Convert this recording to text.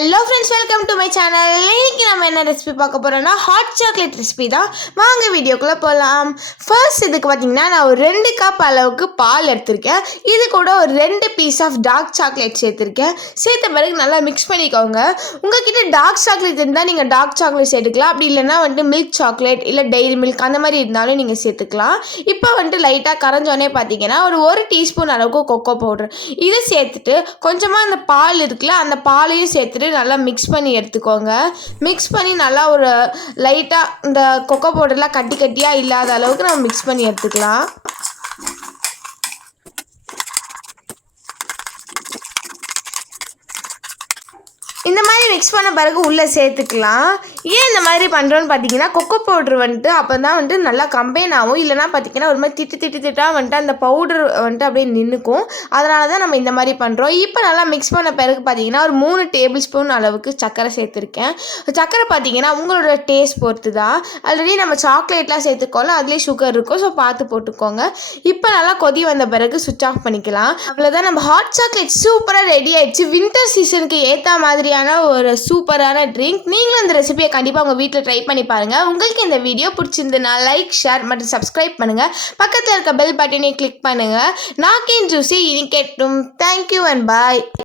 Hello friends, welcome to my channel. இன்னைக்கு நம்ம என்ன ரெசிபி பார்க்க போறோம்னா ஹாட் சாக்லேட் ரெசிபி தான். வாங்க வீடியோக்குள்ள போலாம். ஃபர்ஸ்ட் இதுக்கு பாத்தீங்கன்னா நான் ஒரு 2 கப் அளவுக்கு பால் எடுத்துர்க்கேன். இது கூட ஒரு 2 பீஸ் ஆஃப் டார்க் சாக்லேட் சேர்த்திருக்கேன். சேர்த்த பிறகு நல்லா மிக்ஸ் பண்ணிக்கோங்க. உங்ககிட்ட டார்க் சாக்லேட் இருந்தா நீங்க டார்க் சாக்லேட் சேர்த்துக்கலாம். அப்படி இல்லனா மில்க் சாக்லேட் இல்ல டைரி மில்க் அந்த மாதிரி இருந்தாலும் நீங்க சேர்த்துக்கலாம். இப்போ லைட்டா கரஞ்சோனே பாத்தீங்கன்னா ஒரு 1 டீஸ்பூன் அளவுக்கு கொக்கோ பவுடர் இதை சேர்த்துட்டு கொஞ்சமா அந்த பால் இருக்குல அந்த பாலையும் சேர்த்துட்டு நல்லா மிக்ஸ் பண்ணி எடுத்துக்கோங்க. மிக்ஸ் பண்ணி நல்லா ஒரு லைட்டாக இந்த கொக்கோ பவுடர்லாம் கட்டி கட்டியாக இல்லாத அளவுக்கு நம்ம மிக்ஸ் பண்ணி எடுத்துக்கலாம். இந்த மாதிரி மிக்ஸ் பண்ண பிறகு உள்ளே சேர்த்துக்கலாம். ஏன் இந்த மாதிரி பண்ணுறோன்னு பார்த்தீங்கன்னா கொக்கோ பவுட்ரு அப்போ தான் நல்லா கம்பைன் ஆகும். இல்லைனா பார்த்தீங்கன்னா ஒரு மாதிரி திட்டாக அந்த பவுடர் அப்படியே நின்றுக்கும். அதனால தான் நம்ம இந்த மாதிரி பண்ணுறோம். இப்போ நல்லா மிக்ஸ் பண்ண பிறகு பார்த்தீங்கன்னா ஒரு 3 டேபிள் ஸ்பூன் அளவுக்கு சர்க்கரை சேர்த்துருக்கேன். சர்க்கரை பார்த்தீங்கன்னா உங்களோட டேஸ்ட் பொறுத்து தான். ஆல்ரெடி நம்ம சாக்லேட்லாம் சேர்த்துக்கோல அதுலேயே சுகர் இருக்கும். ஸோ பார்த்து போட்டுக்கோங்க. இப்போ நல்லா கொதி வந்த பிறகு சுவிட்ச் ஆஃப் பண்ணிக்கலாம். அவ்வளோதான், நம்ம ஹாட் சாக்லேட் சூப்பராக ரெடி ஆயிடுச்சு. வின்டர் சீசனுக்கு ஏற்ற மாதிரியான ஒரு சூப்பரான ட்ரிங்க். நீங்களும் இந்த ரெசிபியை கண்டிப்பாக உங்கள் வீட்டில் ட்ரை பண்ணி பாருங்கள். உங்களுக்கு இந்த வீடியோ பிடிச்சிருந்ததுனா லைக், ஷேர் மற்றும் சப்ஸ்கிரைப் பண்ணுங்கள். பக்கத்தில் இருக்க பெல் பட்டனை கிளிக் பண்ணுங்கள். நாக்கின் ஜூஸி இனி கேட்டும். Thank you and bye.